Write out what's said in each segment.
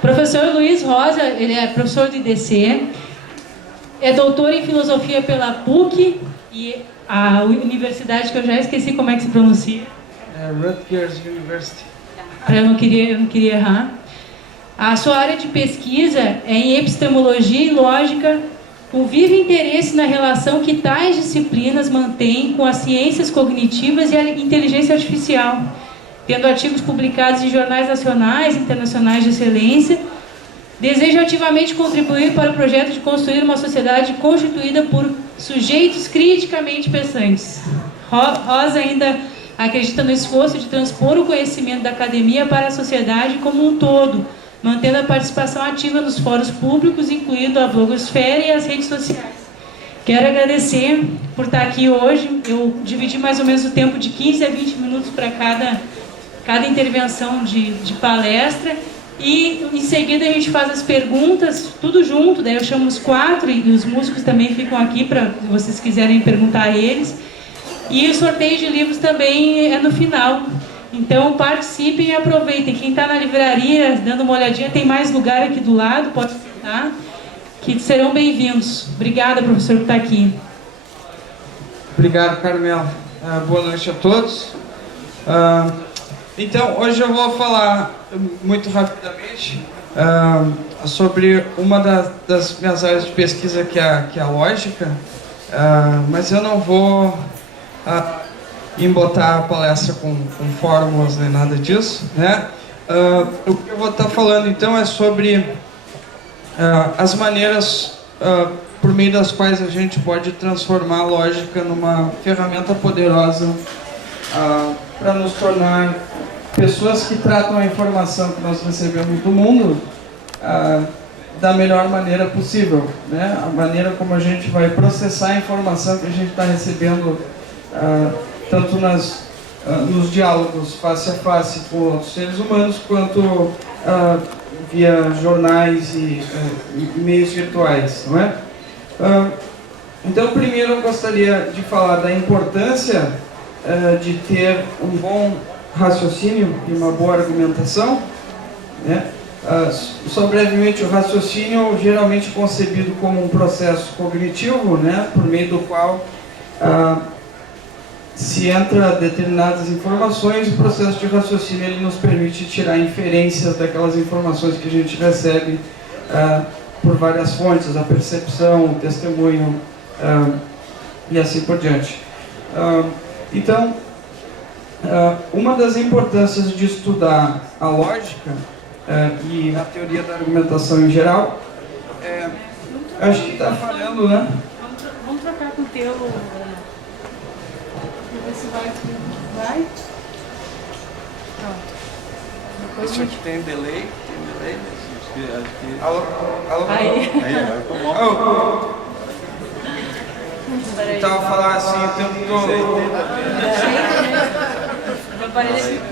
Professor Luiz Rosa, ele é professor de IDC, é doutor em filosofia pela PUC e a universidade que eu já esqueci como é que se pronuncia. Rutgers University. Eu não queria errar. A sua área de pesquisa é em epistemologia e lógica, com vivo interesse na relação que tais disciplinas mantêm com as ciências cognitivas e a inteligência artificial, tendo artigos publicados em jornais nacionais e internacionais de excelência. Deseja ativamente contribuir para o projeto de construir uma sociedade constituída por sujeitos criticamente pensantes. Rosa ainda acredita no esforço de transpor o conhecimento da academia para a sociedade como um todo, mantendo a participação ativa nos fóruns públicos, incluindo a blogosfera e as redes sociais. Quero agradecer por estar aqui hoje. Eu dividi mais ou menos o tempo de 15 a 20 minutos para cada intervenção de palestra. E em seguida a gente faz as perguntas, tudo junto, daí eu chamo os 4 e os músicos também ficam aqui para se vocês quiserem perguntar a eles. E o sorteio de livros também é no final. Então participem e aproveitem. Quem está na livraria, dando uma olhadinha, tem mais lugar aqui do lado, pode sentar, que serão bem-vindos. Obrigada, professor, por estar aqui. Obrigado, Carmela. Boa noite a todos. Então, hoje eu vou falar muito rapidamente sobre uma das minhas áreas de pesquisa, que é a lógica, mas eu não vou embotar a palestra com fórmulas nem nada disso, né? O que eu vou estar falando então é sobre as maneiras por meio das quais a gente pode transformar a lógica numa ferramenta poderosa para nos tornar pessoas que tratam a informação que nós recebemos do mundo da melhor maneira possível, né? A maneira como a gente vai processar a informação que a gente está recebendo, tanto nos diálogos face a face com outros seres humanos, quanto via jornais e meios virtuais, não é? Então, primeiro eu gostaria de falar da importância de ter um bom raciocínio e uma boa argumentação, né? Só brevemente, o raciocínio geralmente concebido como um processo cognitivo, né? Por meio do qual se entra determinadas informações. O processo de raciocínio ele nos permite tirar inferências daquelas informações que a gente recebe por várias fontes, a percepção, o testemunho e assim por diante. Então, uma das importâncias de estudar a lógica e a teoria da argumentação em geral, acho que está falhando, né? Vamos trocar com o teu... Ver se vai. Pronto. Isso aqui tem delay, Alô? Aí. Estava falando assim o tempo todo.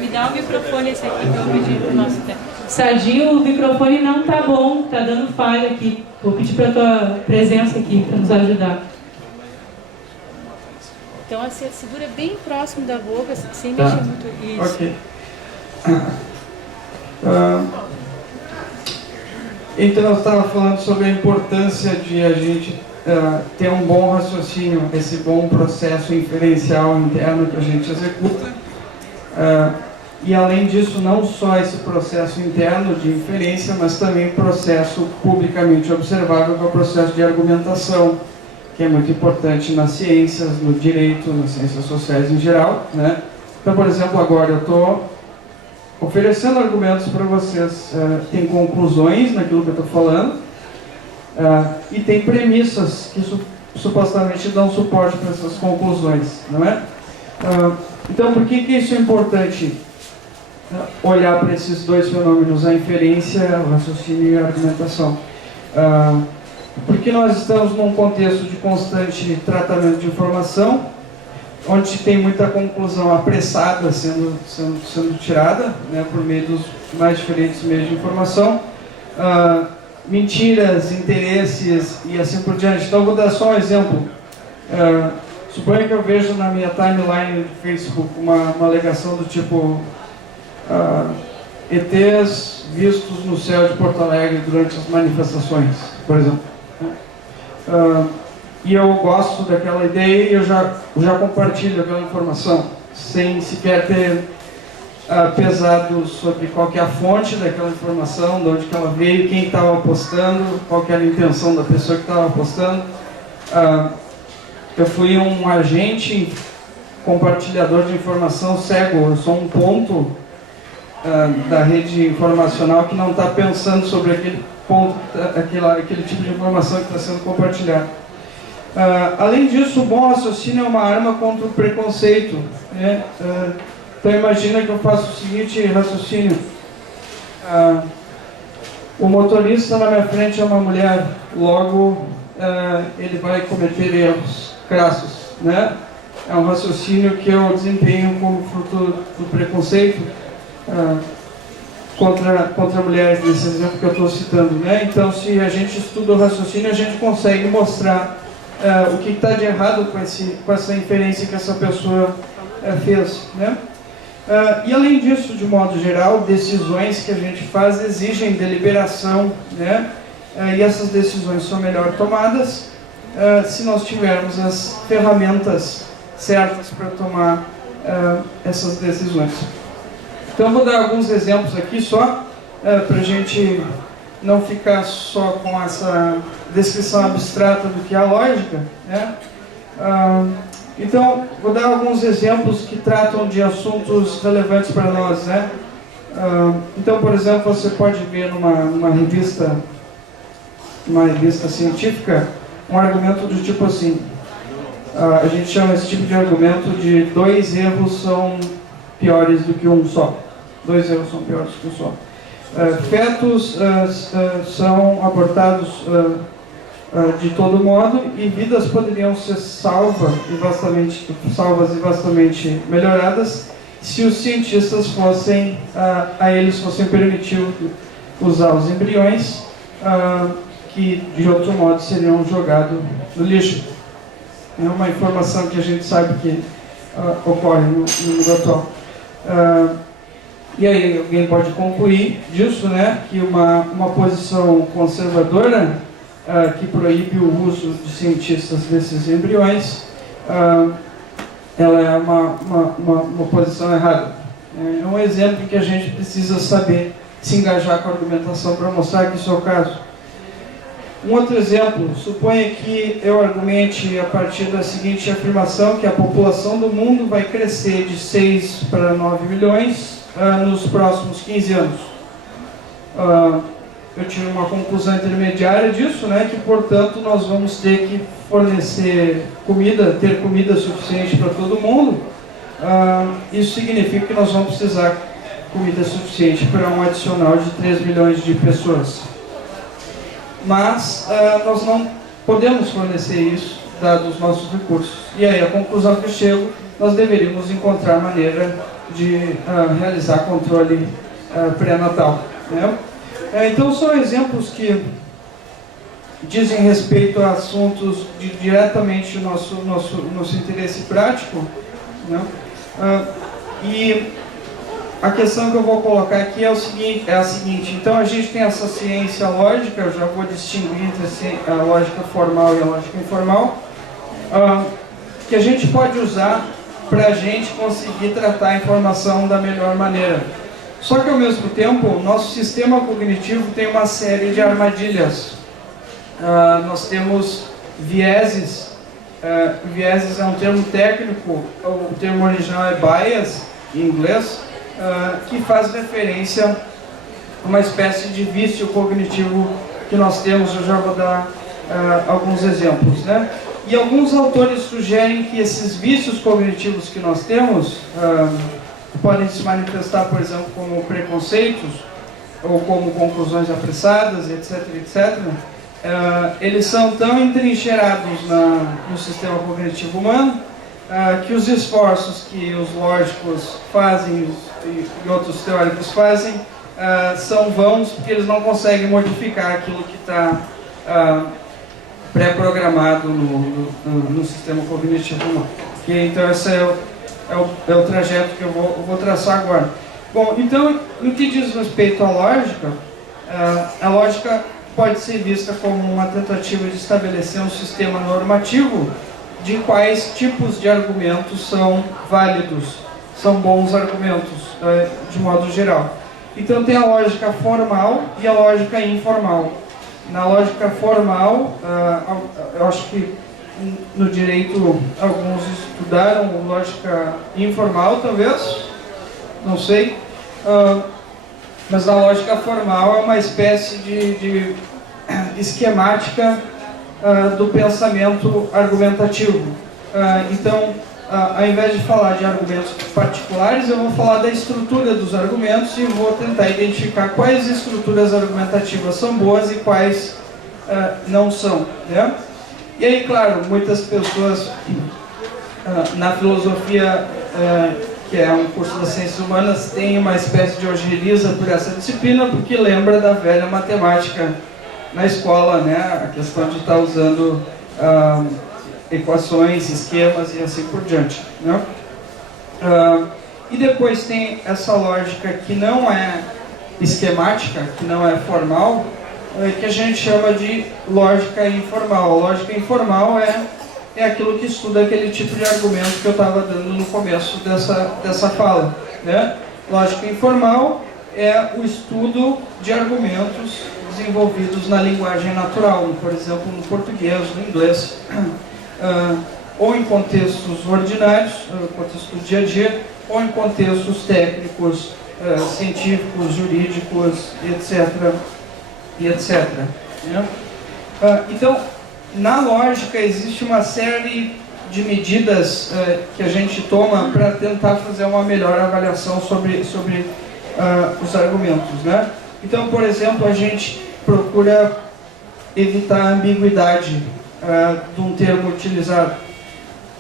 Me dá o microfone esse aqui que eu pedi pro nosso tempo. Sadinho, o microfone não tá bom, tá dando falha aqui. Vou pedir para tua presença aqui para nos ajudar. Então, assim, segura bem próximo da boca, sem mexer muito. Isso. Ok. Então, eu estava falando sobre a importância de a gente ter um bom raciocínio, esse bom processo inferencial interno que a gente executa. E, além disso, não só esse processo interno de inferência, mas também processo publicamente observável, que é o processo de argumentação, que é muito importante nas ciências, no direito, nas ciências sociais em geral, né? Então, por exemplo, agora eu estou oferecendo argumentos para vocês, tem conclusões naquilo que eu estou falando, e tem premissas que supostamente dão suporte para essas conclusões, não é? Então, por que isso é importante? Olhar para esses dois fenômenos, a inferência, o raciocínio e a argumentação. Porque nós estamos num contexto de constante tratamento de informação, onde tem muita conclusão apressada sendo tirada, né, por meio dos mais diferentes meios de informação, mentiras, interesses e assim por diante. Então, vou dar só um exemplo. Suponha que eu vejo na minha timeline do Facebook uma alegação do tipo ETs vistos no céu de Porto Alegre durante as manifestações, por exemplo. E eu gosto daquela ideia e eu já compartilho aquela informação, sem sequer ter pesado sobre qual que é a fonte daquela informação, de onde que ela veio, quem estava postando, qual que era a intenção da pessoa que estava postando. Eu fui um agente compartilhador de informação cego, eu sou um ponto da rede informacional que não está pensando sobre aquele ponto, aquele tipo de informação que está sendo compartilhada. Além disso, o bom raciocínio é uma arma contra o preconceito, né? Então imagina que eu faço o seguinte raciocínio: o motorista na minha frente é uma mulher, logo ele vai cometer erros crassos, né? É um raciocínio que eu desempenho como fruto do preconceito contra mulheres, nesse exemplo que eu estou citando, né? Então, se a gente estuda o raciocínio, a gente consegue mostrar o que está de errado com essa inferência que essa pessoa fez, né? E além disso, de modo geral, decisões que a gente faz exigem deliberação, né? E essas decisões são melhor tomadas se nós tivermos as ferramentas certas para tomar essas decisões. Então, vou dar alguns exemplos aqui só, para a gente não ficar só com essa descrição abstrata do que é a lógica, né? Então, vou dar alguns exemplos que tratam de assuntos relevantes para nós, né? Então, por exemplo, você pode ver numa revista científica, um argumento do tipo assim, a gente chama esse tipo de argumento de 2 erros são piores do que um só. 2 erros são piores do que um só. Fetos são abortados de todo modo e vidas poderiam ser salvas e vastamente melhoradas se os cientistas a eles fossem permitido usar os embriões que de outro modo seriam jogados no lixo. É uma informação que a gente sabe que ocorre no mundo atual. E aí alguém pode concluir disso, né, que uma posição conservadora que proíbe o uso de cientistas desses embriões, ela é uma posição errada. É um exemplo que a gente precisa saber se engajar com a argumentação para mostrar que isso é o caso. Um outro exemplo, suponha que eu argumente a partir da seguinte afirmação, que a população do mundo vai crescer de 6 para 9 milhões nos próximos 15 anos. Eu tiro uma conclusão intermediária disso, né, que, portanto, nós vamos ter que fornecer comida, ter comida suficiente para todo mundo. Isso significa que nós vamos precisar de comida suficiente para um adicional de 3 milhões de pessoas. Mas nós não podemos fornecer isso, dados os nossos recursos. E aí, a conclusão que eu chego, nós deveríamos encontrar maneira de realizar controle pré-natal, né? Então, são exemplos que dizem respeito a assuntos diretamente nosso interesse prático, né? E a questão que eu vou colocar aqui é a seguinte: então a gente tem essa ciência lógica, eu já vou distinguir entre a lógica formal e a lógica informal, que a gente pode usar para a gente conseguir tratar a informação da melhor maneira. Só que ao mesmo tempo, o nosso sistema cognitivo tem uma série de armadilhas. Nós temos vieses. Vieses é um termo técnico, o termo original é bias, em inglês, que faz referência a uma espécie de vício cognitivo que nós temos. Eu já vou dar alguns exemplos, né? E alguns autores sugerem que esses vícios cognitivos que nós temos podem se manifestar, por exemplo, como preconceitos ou como conclusões apressadas, etc, etc. Eles são tão entrincheirados no sistema cognitivo humano que os esforços que os lógicos fazem e outros teóricos fazem são vãos, porque eles não conseguem modificar aquilo que está pré-programado no sistema cognitivo humano. Então esse é o trajeto que eu vou traçar agora. Bom, então, no que diz respeito à lógica, a lógica pode ser vista como uma tentativa de estabelecer um sistema normativo de quais tipos de argumentos são válidos, são bons argumentos, de modo geral. Então tem a lógica formal e a lógica informal. Na lógica formal, eu acho que no direito alguns estudaram lógica informal, talvez, não sei, mas a lógica formal é uma espécie de esquemática do pensamento argumentativo. Então, ao invés de falar de argumentos particulares, eu vou falar da estrutura dos argumentos e vou tentar identificar quais estruturas argumentativas são boas e quais não são, né? E aí, claro, muitas pessoas na filosofia, que é um curso das ciências humanas, têm uma espécie de ojeriza por essa disciplina, porque lembra da velha matemática na escola, né? A questão de estar usando equações, esquemas e assim por diante, né? E depois tem essa lógica que não é esquemática, que não é formal, que a gente chama de lógica informal. A lógica informal é aquilo que estuda aquele tipo de argumento que eu estava dando no começo dessa fala, né? Lógica informal é o estudo de argumentos desenvolvidos na linguagem natural, por exemplo, no português, no inglês, ou em contextos ordinários, no contexto do dia a dia, ou em contextos técnicos, científicos, jurídicos, etc. Né? Então, na lógica existe uma série de medidas que a gente toma para tentar fazer uma melhor avaliação sobre os argumentos, né? Então, por exemplo, a gente procura evitar a ambiguidade de um termo utilizado.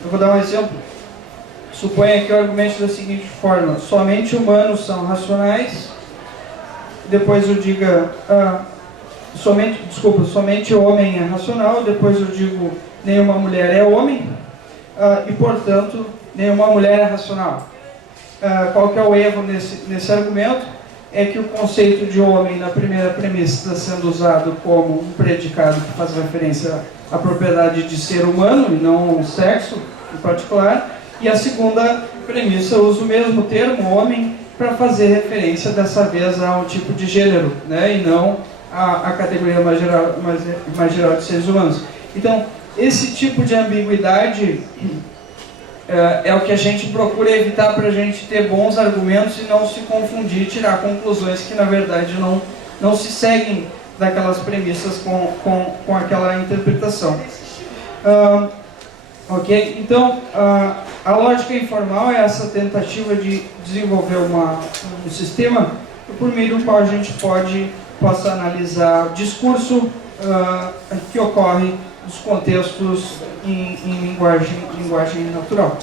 Eu vou dar um exemplo. Suponha que eu argumente da seguinte forma: somente humanos são racionais. Depois eu diga somente homem é racional. Depois eu digo nenhuma mulher é homem e, portanto, nenhuma mulher é racional. Qual que é o erro nesse argumento? É que o conceito de homem na primeira premissa está sendo usado como um predicado que faz referência à propriedade de ser humano e não sexo em particular, e a segunda premissa usa o mesmo termo, homem, para fazer referência dessa vez a um tipo de gênero, né, e não a categoria mais geral de seres humanos. Então, esse tipo de ambiguidade é o que a gente procura evitar para a gente ter bons argumentos e não se confundir e tirar conclusões que, na verdade, não se seguem daquelas premissas com aquela interpretação. Ok? Então, a lógica informal é essa tentativa de desenvolver um sistema por meio do qual a gente possa analisar o discurso que ocorre nos contextos em linguagem natural.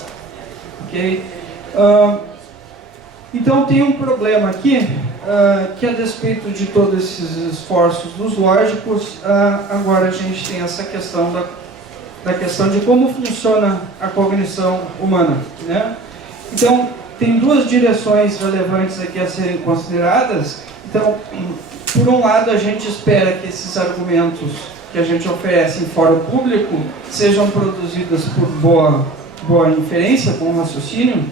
Ok? Então tem um problema aqui, que a despeito de todos esses esforços dos lógicos, agora a gente tem essa questão da questão de como funciona a cognição humana, né? Então, tem duas direções relevantes aqui a serem consideradas. Então, por um lado, a gente espera que esses argumentos que a gente oferece em fórum público sejam produzidos por boa inferência, bom raciocínio.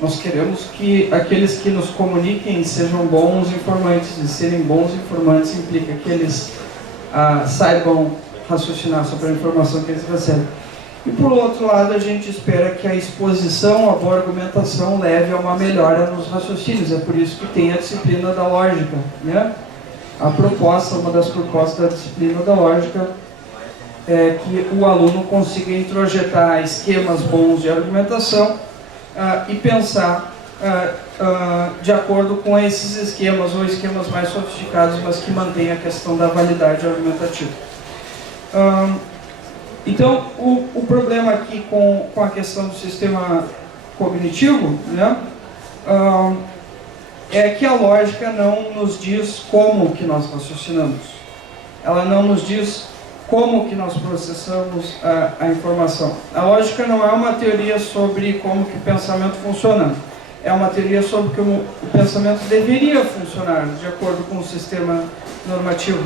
Nós queremos que aqueles que nos comuniquem sejam bons informantes, e serem bons informantes implica que eles saibam raciocinar sobre a informação que eles recebem. E por outro lado, a gente espera que a exposição, a boa argumentação leve a uma melhora nos raciocínios. É por isso que tem a disciplina da lógica, né? Uma das propostas da disciplina da lógica é que o aluno consiga introjetar esquemas bons de argumentação e pensar de acordo com esses esquemas, ou esquemas mais sofisticados, mas que mantêm a questão da validade argumentativa. Então, o problema aqui com a questão do sistema cognitivo, né, é que a lógica não nos diz como que nós raciocinamos. Ela não nos diz como que nós processamos a informação. A lógica não é uma teoria sobre como que o pensamento funciona. é uma teoria sobre como o pensamento deveria funcionar de acordo com o sistema normativo.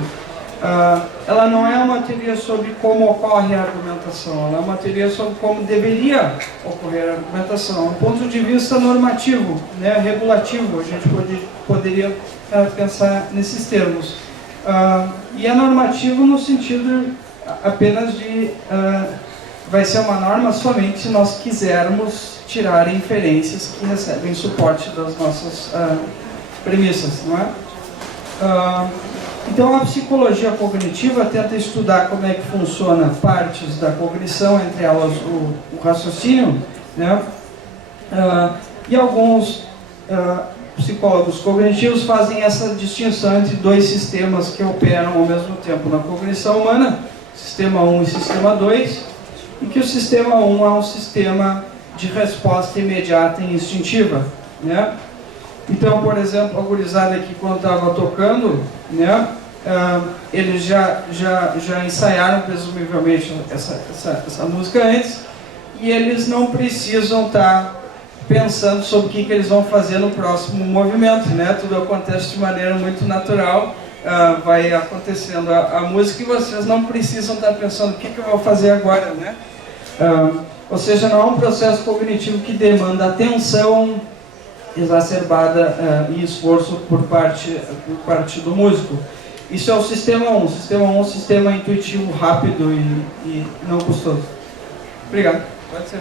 Ela não é uma teoria sobre como ocorre a argumentação, ela é uma teoria sobre como deveria ocorrer a argumentação. Um ponto de vista normativo, né, regulativo, a gente poderia pensar nesses termos. E é normativo no sentido apenas de vai ser uma norma somente se nós quisermos tirar inferências que recebem suporte das nossas premissas, não é? Então a psicologia cognitiva tenta estudar como é que funciona partes da cognição, entre elas o raciocínio, né? E alguns psicólogos cognitivos fazem essa distinção entre dois sistemas que operam ao mesmo tempo na cognição humana, sistema 1 e sistema 2, e que o sistema 1 é um sistema de resposta imediata e instintiva, né? Então, por exemplo, a gurizada aqui quando estava tocando, né, eles já ensaiaram presumivelmente essa música antes, e eles não precisam estar pensando sobre o que eles vão fazer no próximo movimento, né? Tudo acontece de maneira muito natural, vai acontecendo a música e vocês não precisam estar pensando o que eu vou fazer agora, né? Ou seja, não é um processo cognitivo que demanda atenção exacerbada e esforço por parte do músico. Isso é o sistema 1. O sistema 1 é um sistema intuitivo, rápido e não custoso. Obrigado. Pode ser.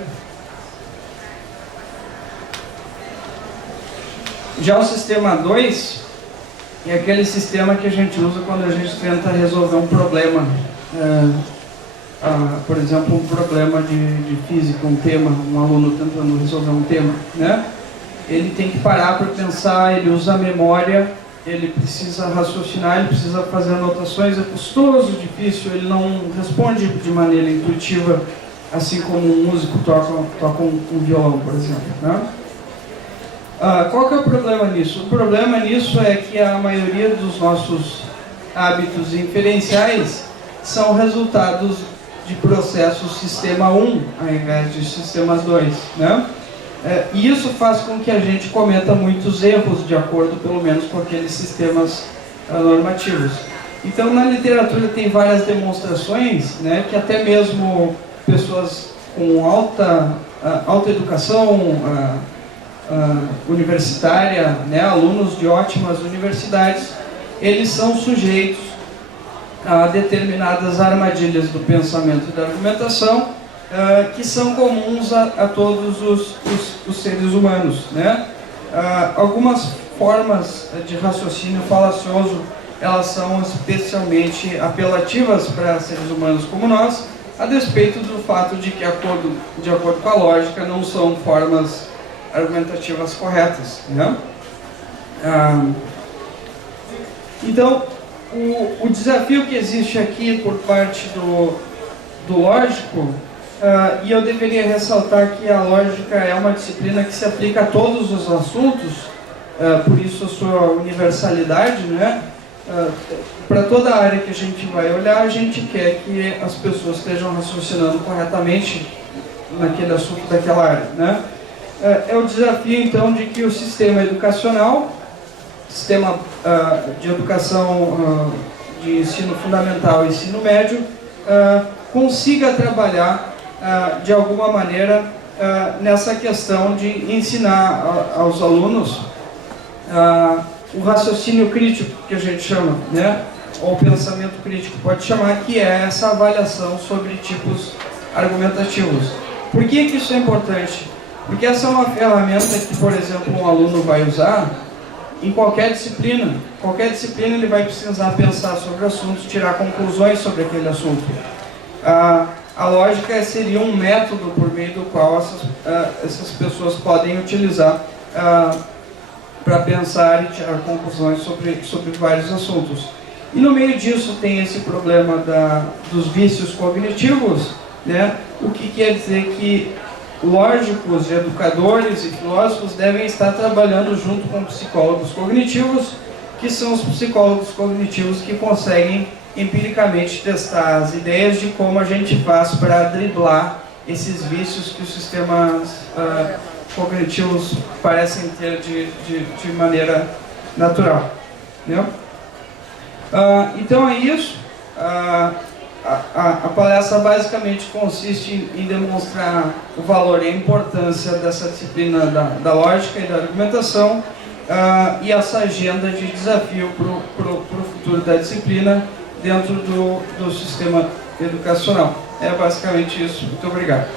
Já o sistema 2 é aquele sistema que a gente usa quando a gente tenta resolver um problema. Por exemplo, um problema de física, um tema, um aluno tentando resolver um tema, né? Ele tem que parar para pensar, ele usa a memória, ele precisa raciocinar, ele precisa fazer anotações, é custoso, difícil, ele não responde de maneira intuitiva, assim como um músico toca um violão, por exemplo, né? Qual que é o problema nisso? O problema nisso é que a maioria dos nossos hábitos inferenciais são resultados de processos sistema 1, ao invés de sistemas 2, né? E isso faz com que a gente cometa muitos erros, de acordo pelo menos com aqueles sistemas normativos. Então, na literatura tem várias demonstrações, né, que até mesmo pessoas com alta educação universitária, né, alunos de ótimas universidades, eles são sujeitos a determinadas armadilhas do pensamento e da argumentação, que são comuns a todos os seres humanos, né? Algumas formas de raciocínio falacioso, elas são especialmente apelativas para seres humanos como nós, a despeito do fato de que, de acordo com a lógica, não são formas argumentativas corretas, né? Então, o desafio que existe aqui por parte do lógico, e eu deveria ressaltar que a lógica é uma disciplina que se aplica a todos os assuntos, por isso a sua universalidade, né? Para toda a área que a gente vai olhar, a gente quer que as pessoas estejam raciocinando corretamente naquele assunto daquela área, né? É o desafio, então, de que o sistema educacional, sistema de educação de ensino fundamental e ensino médio, consiga trabalhar de alguma maneira nessa questão de ensinar aos alunos o raciocínio crítico, que a gente chama, né? Ou pensamento crítico pode chamar, que é essa avaliação sobre tipos argumentativos. Por que isso é importante? Porque essa é uma ferramenta que, por exemplo, um aluno vai usar em qualquer disciplina. Qualquer disciplina ele vai precisar pensar sobre assuntos, tirar conclusões sobre aquele assunto. A lógica seria um método por meio do qual essas pessoas podem utilizar para pensar e tirar conclusões sobre vários assuntos. E no meio disso tem esse problema dos vícios cognitivos, né? O que quer dizer que lógicos, educadores e filósofos devem estar trabalhando junto com psicólogos cognitivos, que são os psicólogos cognitivos que conseguem empiricamente testar as ideias de como a gente faz para driblar esses vícios que os sistemas cognitivos parecem ter de maneira natural. Entendeu? Então é isso. A palestra basicamente consiste em demonstrar o valor e a importância dessa disciplina da lógica e da argumentação e essa agenda de desafio para o futuro da disciplina dentro do sistema educacional. É basicamente isso. Muito obrigado.